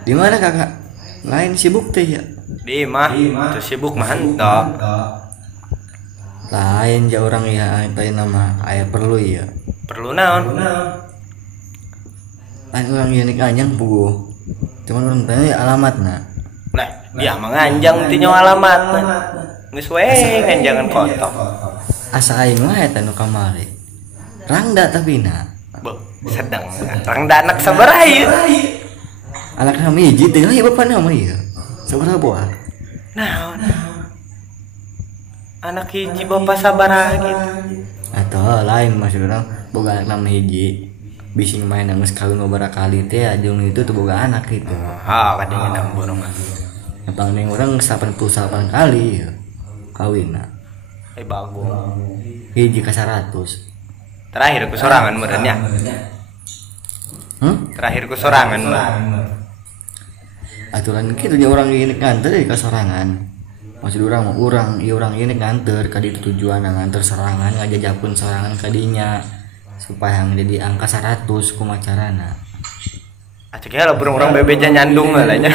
Di mana kakak? Lain sibuk teh ya? Di mah, tuh sibuk mah entok. Lain ja orang ya apa nama aya perlu ya. Perlu naon? Lain orang yang anjang puguh. Cuman orang tanya alamatna. Nah, dia mah nganjang teh nyawa alamatna. Geus we nganjangan kotok. Asa aing mah eta nu kamari. Rangda tapi na. Beuh, sedang rangda anak sabaraha ieu? Anak kami hiji teh ieu bapana mah ieu. Sabaraha boa? Naon? Anak hiji bapak sabaraha gitu. Atau lain maksud orang boga anak nama hiji. Bising main geus kawin beberapa kali teh ajung itu tuh boga anak gitu. Ha, kadenge nambur mah. Yang paling orang 88 kali ya. Kawinna. Bagus. Hiji ka 100. Terakhir ku sorangan meureun nya. Terakhir ku sorangan mah. Aturan kitu nya urang ini nganter ka sorangan. Maksud urang mah urang ini nganter ka ditu tujuan nganter sorangan ngajajakeun sorangan ka dinya supaya menjadi angka 100 kumaha carana. Atuh ge lah burung urang bebeja nyandung lah nya.